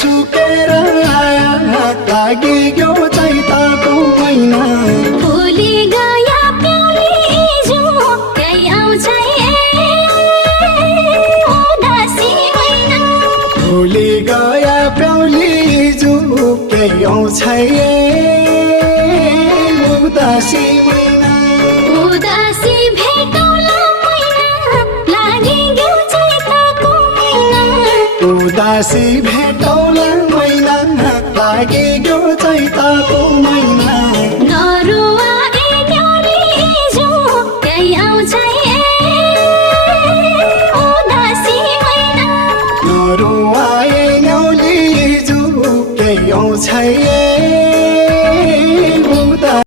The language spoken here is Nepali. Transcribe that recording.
सुकेर आया लाग्यो चैताको महिना भोलि गया प्याउली हिजो कहीँ आउँछ उदासी महिना भोलि गया प्याउली हिजो कहीँ आउँछ उदासी महिना उदासी भेटौला महिना लाग्यो चैताको महिना उदासी भेटौला महिना लागे